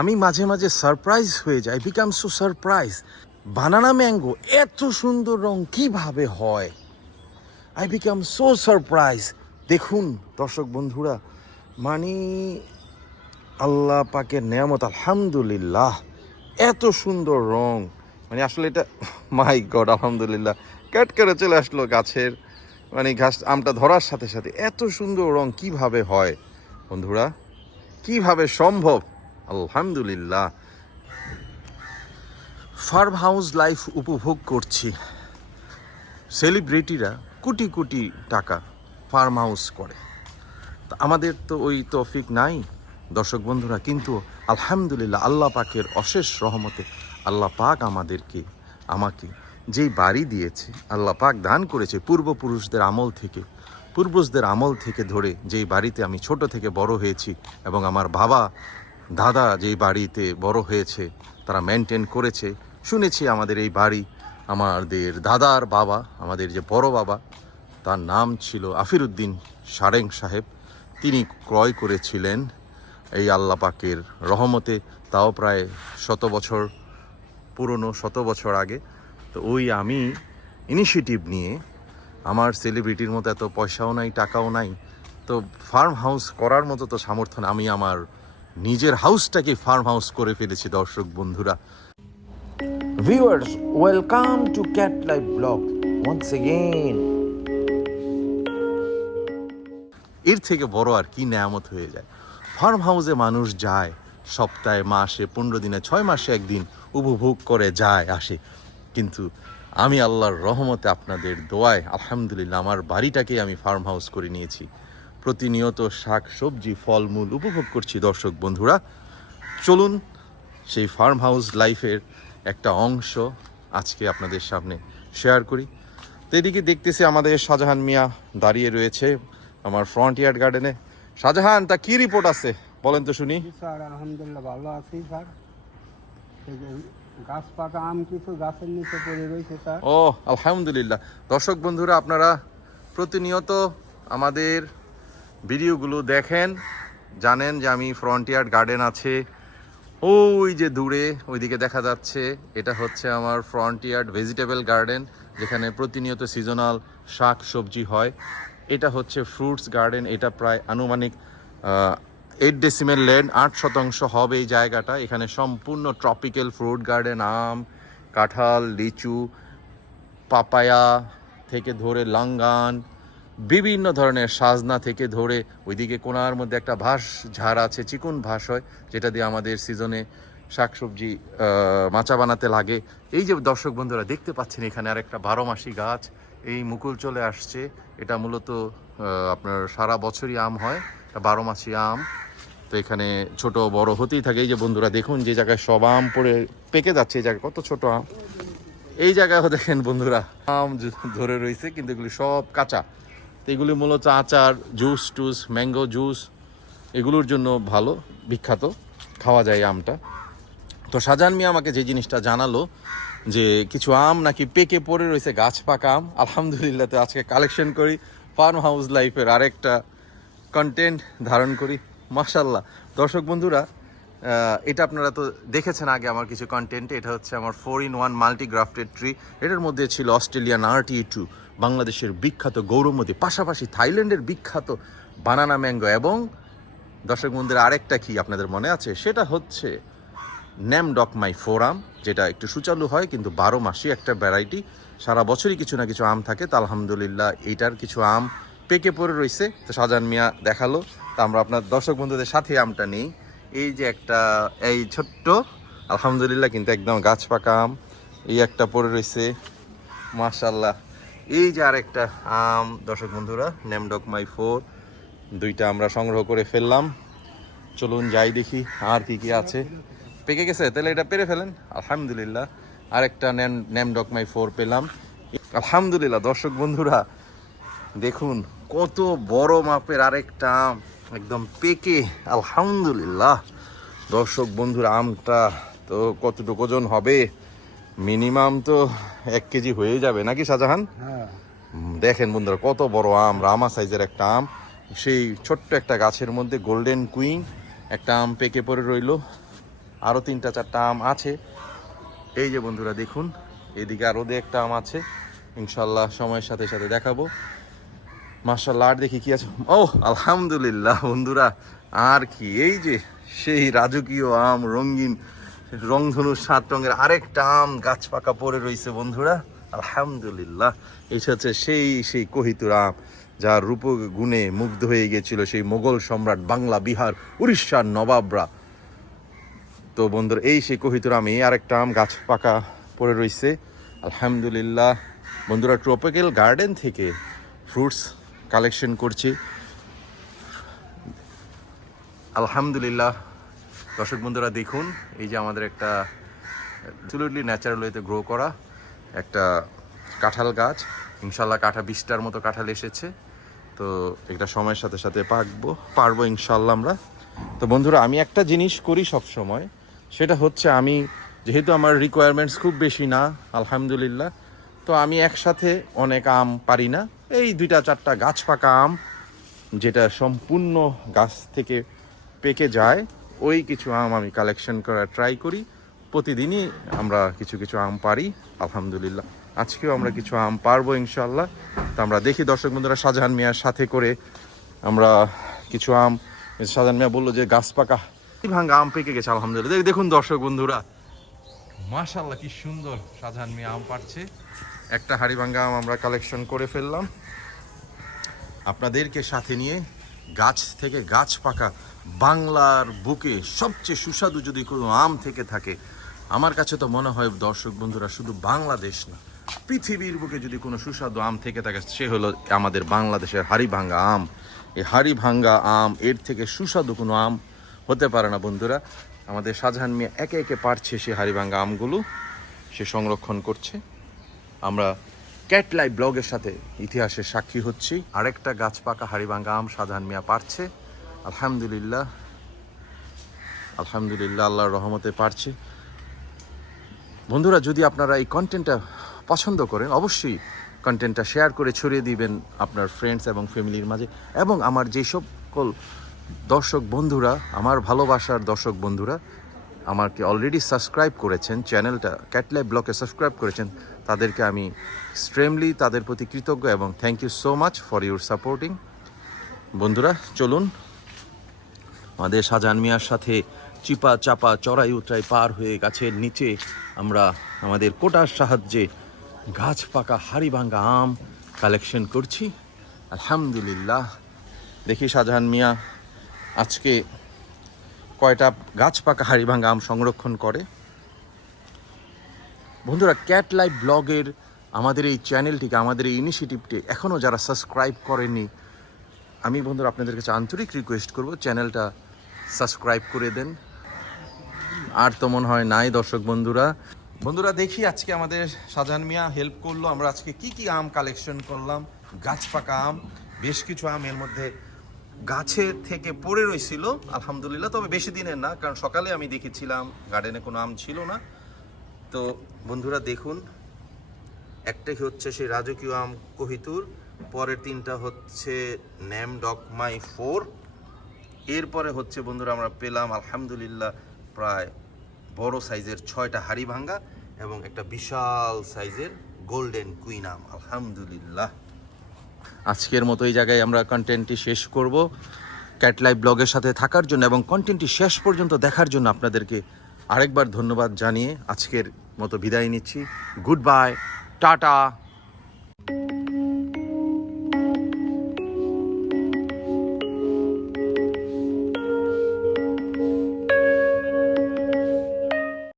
আমি মাঝে মাঝে সারপ্রাইজ হয়ে যাই, বিকাম সো সারপ্রাইজ। বানানা ম্যাঙ্গো এত সুন্দর রং কিভাবে হয়, আই বিকাম সো সারপ্রাইজ। দেখুন দর্শক বন্ধুরা, মানে আল্লাহ পাকের নেয়ামত, আলহামদুলিল্লাহ। এত সুন্দর রং, মানে আসলে এটা মাই গড, আলহামদুলিল্লাহ ক্যাট করে চলে আসলো গাছের, মানে ঘাস আমটা ধরার সাথে সাথে এত সুন্দর রং কিভাবে হয় বন্ধুরা, কিভাবে সম্ভব? আলহামদুলিল্লাহ। ফার্ম হাউস লাইফ উপভোগ করছি। সেলিব্রিটিরা কোটি কোটি টাকা ফার্ম হাউস করে, আমাদের তো ওই তৌফিক নাই দর্শক বন্ধুরা। কিন্তু আলহামদুলিল্লাহ আল্লাহ পাকের অশেষ রহমতে আল্লাহ পাক আমাকে যেই বাড়ি দিয়েছে, আল্লাহ পাক দান করেছে পূর্বপুরুষদের আমল থেকে ধরে যেই বাড়িতে আমি ছোট থেকে বড় হয়েছি, এবং আমার বাবা দাদা যেই বাড়িতে বড় হয়েছে তারা মেনটেন করেছে। শুনেছি আমাদের এই বাড়ি, আমাদের দাদার বাবা, আমাদের যে বড় বাবা, তার নাম ছিল আফিরউদ্দিন সারেং সাহেব, তিনি ক্রয় করেছিলেন এই আল্লাহ পাকের রহমতে, তাও প্রায় 100 বছর পুরনো, 100 বছর আগে। তো ওই আমি ইনিশিয়েটিভ নিয়ে, আমার সেলিব্রিটির মতো এত পয়সাও নাই, টাকাও নাই, তো ফার্ম হাউস করার মতো তো সামর্থ্য না, আমি আমার নিজের হাউসটাকে ফার্ম হাউস করে ফেলেছি দর্শক বন্ধুরা। Viewers, welcome to cat life blog once again. এর থেকে বড় আর কি নেয়ামত হয়ে যায়। ফার্ম হাউসে মানুষ যায় সপ্তাহে, মাসে, 15 দিনে, 6 মাসে একদিন উপভোগ করে যায় আসে, কিন্তু আমি আল্লাহর রহমতে আপনাদের দোয়ায় আলহামদুলিল্লাহ আমার বাড়িটাকে আমি ফার্ম হাউস করে নিয়েছি। প্রতিনিয়ত শাক সবজি ফলমূল উপভোগ করছি দর্শক বন্ধুরা। চলুন সেই ফার্ম হাউস লাইফের একটা অংশ আজকে আপনাদের সামনে শেয়ার করি। তো এদিকে দেখতেছি আমাদের শাহজাহান মিয়া দাঁড়িয়ে রয়েছে আমার ফ্রন্ট ইয়ার্ড গার্ডেনে। শাহজাহান, তা কি রিপোর্ট আছে বলেন তো শুনি। স্যার আলহামদুলিল্লাহ ভালো আছি স্যার। গাছ পাকা আম কিছু গাছের নিচে পড়ে রয়েছে স্যার। ও আলহামদুলিল্লাহ। দর্শক বন্ধুরা, আপনারা প্রতিনিয়ত আমাদের ভিডিওগুলো দেখেন, জানেন যে আমি ফ্রন্ট ইয়ার্ড গার্ডেন আছে ওই যে দূরে, ওইদিকে দেখা যাচ্ছে, এটা হচ্ছে আমার ফ্রন্ট ইয়ার্ড ভেজিটেবল গার্ডেন, যেখানে প্রতিনিয়ত সিজনাল শাক সবজি হয়। এটা হচ্ছে ফ্রুটস গার্ডেন, এটা প্রায় আনুমানিক 8 ডেসিমেল ল্যান্ড, 8% হবে এই জায়গাটা। এখানে সম্পূর্ণ ট্রপিক্যাল ফ্রুট গার্ডেন, আম, কাঁঠাল, লিচু, পাপায়া থেকে ধরে লাঙ্গান, বিভিন্ন ধরনের সাজনা থেকে ধরে, ওইদিকে কোনার মধ্যে একটা ভাস ঝাড় আছে, চিকুন ভাস হয়, যেটা দিয়ে আমাদের সিজনে শাকসবজি মাচা বানাতে লাগে। এই যে দর্শক বন্ধুরা দেখতে পাচ্ছেন, এখানে আর একটা 12 মাসি গাছ, এই মুকুল চলে আসছে। এটা মূলত আপনার সারা বছরই আম হয়, 12 মাসি আম। তো এখানে ছোট বড় হতেই থাকে। এই যে বন্ধুরা দেখুন, যে জায়গায় সব আম পড়ে পেকে যাচ্ছে, এই জায়গায় কত ছোট আম, এই জায়গায় দেখেন বন্ধুরা আম ধরে রয়েছে, কিন্তু এগুলি সব কাঁচা। তো এগুলি মূলত আচার, জুস টুস, ম্যাঙ্গো জুস, এগুলোর জন্য ভালো, বিখ্যাত, খাওয়া যায় আমটা। তো শাহজাহান মিয়া আমাকে যে জিনিসটা জানালো যে কিছু আম নাকি পেকে পড়ে রয়েছে, গাছ পাকা আম। আলহামদুলিল্লাহ, তো আজকে কালেকশন করি, ফার্ম হাউস লাইফের আরেকটা কন্টেন্ট ধারণ করি। মাশাল্লাহ দর্শক বন্ধুরা, এটা আপনারা তো দেখেছেন আগে আমার কিছু কন্টেন্টে। এটা হচ্ছে আমার 4-in-1 মাল্টি গ্রাফটেড ট্রি। এটার মধ্যে ছিল অস্ট্রেলিয়ান RTE2, বাংলাদেশের বিখ্যাত গৌরমতি, পাশাপাশি থাইল্যান্ডের বিখ্যাত বানানা ম্যাঙ্গো, এবং দর্শক বন্ধুরা আরেকটা কি আপনাদের মনে আছে, সেটা হচ্ছে নেমডক মাই ফোরাম, যেটা একটু সুচালু হয়, কিন্তু 12 মাসই একটা ভ্যারাইটি, সারা বছরই কিছু না কিছু আম থাকে। তো আলহামদুলিল্লাহ এইটার কিছু আম পেকে পড়ে রয়েছে, তো শাহজাহান মিয়া দেখালো। তা আমরা আপনার দর্শক বন্ধুদের সাথে আমটা নেই। এই যে একটা, এই ছোট্ট, আলহামদুলিল্লাহ কিন্তু একদম গাছ পাকা আম, এই একটা পড়ে রয়েছে মাশাল্লাহ। এই যে আরেকটা আম দর্শক বন্ধুরা, নেমডক মাই 4, দুইটা আমরা সংগ্রহ করে ফেললাম। চলুন যাই দেখি আর কি কি আছে। পেকে গেছে, তাহলে এটা পেরে ফেলেন। আলহামদুলিল্লাহ আরেকটা নেমডক মাই 4 পেলাম আলহামদুলিল্লাহ। দর্শক বন্ধুরা দেখুন কত বড় মাপের আরেকটা আম, একদম পেকে, আলহামদুলিল্লাহ। দর্শক বন্ধুরা আমটা তো কতটুকু ওজন হবে, মিনিমাম তো 1 কেজি হয়ে যাবে নাকি শাহজাহান? হ্যাঁ দেখেন বন্ধুরা কত বড় আম, রামা সাইজের একটা আম, সেই ছোট্ট একটা গাছের মধ্যে গোল্ডেন কুইন একটা আম পেকে পড়ে রইল। আরও 3-4টা আম আছে। এই যে বন্ধুরা দেখুন, এদিকে আরও একটা আম আছে, ইনশাল্লাহ সময়ের সাথে সাথে দেখাবো। মাশাআল্লাহ, আর দেখি কি আছে। ও আলহামদুলিল্লাহ বন্ধুরা, আর কি, এই যে সেই রাজকীয় আম, রঙিন রংধনুর 7 রঙের আরেকটা আম গাছ পাকা পড়ে রয়েছে বন্ধুরা। আলহামদুলিল্লাহ, এটা হচ্ছে সেই কোহিতুর আম, যার রূপ গুণে মুগ্ধ হয়ে গিয়েছিল সেই মোগল সম্রাট, বাংলা, বিহার, উড়িষ্যার নবাবরা। তো বন্ধুরা, এই সেই কোহিতুর আম, এই আরেকটা আম গাছ পাকা পড়ে রয়েছে। আলহামদুলিল্লাহ বন্ধুরা, ট্রপিক্যাল গার্ডেন থেকে ফ্রুটস কালেকশন করছি। আলহামদুলিল্লাহ দর্শক বন্ধুরা দেখুন, এই যে আমাদের একটা অ্যাবসলিউটলি ন্যাচারাল ওয়েতে গ্রো করা একটা কাঁঠাল গাছ। ইনশাল্লাহ 20টার মতো কাঁঠাল এসেছে। তো এটা সময়ের সাথে সাথে পারবো ইনশাল্লাহ আমরা। তো বন্ধুরা, আমি একটা জিনিস করি সব সময়, সেটা হচ্ছে আমি যেহেতু আমার রিকোয়ারমেন্টস খুব বেশি না আলহামদুলিল্লাহ, তো আমি একসাথে অনেক আম পারি না। এই 2-4টা গাছ পাকা আম যেটা সম্পূর্ণ গাছ থেকে পেকে যায়, ওই কিছু আম আমি কালেকশন করার ট্রাই করি। প্রতিদিনই আমরা কিছু কিছু আম পারি আলহামদুলিল্লাহ। আজকেও আমরা কিছু আম পারবো ইনশাল্লাহ। তো আমরা দেখি দর্শক বন্ধুরা, শাহজাহান মিয়ার সাথে করে আমরা কিছু আম, শাহজাহান মিয়া বললো যে গাছ পাকা ভাঙ্গা আম পেকে গেছে আলহামদুলিল্লাহ। দেখুন দর্শক বন্ধুরা, মাশাআল্লাহ কি সুন্দর শাহজাহান মিয়া আম পারছে। একটা হাড়ি ভাঙ্গা আম আমরা কালেকশন করে ফেললাম আপনাদেরকে সাথে নিয়ে। গাছ থেকে গাছ পাকা বাংলার বুকে সবচেয়ে সুস্বাদু যদি কোনো আম থেকে থাকে, আমার কাছে তো মনে হয় দর্শক বন্ধুরা, শুধু বাংলাদেশ না, পৃথিবীর বুকে যদি কোনো সুস্বাদু আম থেকে থাকে, সে হলো আমাদের বাংলাদেশের হাড়ি ভাঙ্গা আম। এই হাড়ি ভাঙ্গা আম, এর থেকে সুস্বাদু কোনো আম হতে পারে না বন্ধুরা। আমাদের শাহজাহান মিয়া একে একে পারছে সে হাড়ি ভাঙ্গা আমগুলো, সে সংরক্ষণ করছে। আমরা ক্যাট লাইভ ব্লগের সাথে ইতিহাসের সাক্ষী হচ্ছি। আরেকটা গাছ পাকা হাড়িভাঙ্গা আম শাহজাহান মিয়া পারছে আলহামদুলিল্লাহ। আলহামদুলিল্লাহ, আল্লাহর রহমতে পারছে। বন্ধুরা, যদি আপনারা এই কন্টেন্টটা পছন্দ করেন, অবশ্যই কন্টেন্টটা শেয়ার করে ছড়িয়ে দিবেন আপনার ফ্রেন্ডস এবং ফ্যামিলির মাঝে। এবং আমার যে সকল দর্শক বন্ধুরা, আমার ভালোবাসার দর্শক বন্ধুরা আমাকে অলরেডি সাবস্ক্রাইব করেছেন, চ্যানেলটা ক্যাট লাইভ ব্লগে সাবস্ক্রাইব করেছেন, তাদেরকে আমি এক্সট্রিমলি তাদের প্রতি কৃতজ্ঞ এবং thank you so much for your supporting. বন্ধুরা চলুন, আমাদের শাহজাহান মিয়ার সাথে চিপা চাপা চড়াই উতরাই পার হয়ে গাছের নিচে আমরা আমাদের কোটার সাহায্যে গাছ পাকা হাড়ি ভাঙ্গা আম কালেকশন করছি আলহামদুলিল্লাহ। দেখি শাহজাহান মিয়া আজকে কয়টা গাছ পাকা হাড়ি ভাঙ্গা আম সংরক্ষণ করে। বন্ধুরা, ক্যাট লাইভ ব্লগের আমাদের এই চ্যানেলটিকে, আমাদের এই ইনিশিয়েটিভটি এখনও যারা সাবস্ক্রাইব করেনি, আমি বন্ধুরা আপনাদের কাছে আন্তরিক রিকোয়েস্ট করব, চ্যানেলটা সাবস্ক্রাইব করে দেন। আর তো মনে হয় নাই দর্শক বন্ধুরা দেখি আজকে আমাদের শাহজাহান মিয়া হেল্প করলো। আমরা আজকে কি কি আম কালেকশন করলাম, গাছ পাকা আম বেশ কিছু আম, এর মধ্যে গাছের থেকে পড়ে রয়েছিল আলহামদুলিল্লাহ, তবে বেশি দিনের না, কারণ সকালে আমি দেখেছিলাম গার্ডেনে কোনো আম ছিল না। তো বন্ধুরা দেখুন, একটাই হচ্ছে সেই রাজকীয় আম কোহিতুর, পরের 3টা হচ্ছে নেম ডকমাই 4, এরপরে হচ্ছে বন্ধুরা আমরা পেলাম আলহামদুলিল্লাহ প্রায় বড় সাইজের 6টা হাড়ি ভাঙ্গা এবং একটা বিশাল সাইজের গোল্ডেন কুইন আম আলহামদুলিল্লাহ। আজকের মতো এই জায়গায় আমরা কন্টেন্টটি শেষ করব। ক্যাট লাইভ ব্লগের সাথে থাকার জন্য এবং কন্টেন্টটি শেষ পর্যন্ত দেখার জন্য আপনাদেরকে আরেকবার ধন্যবাদ জানিয়ে আজকের মতো বিদায় নিচ্ছি। Good bye, tata.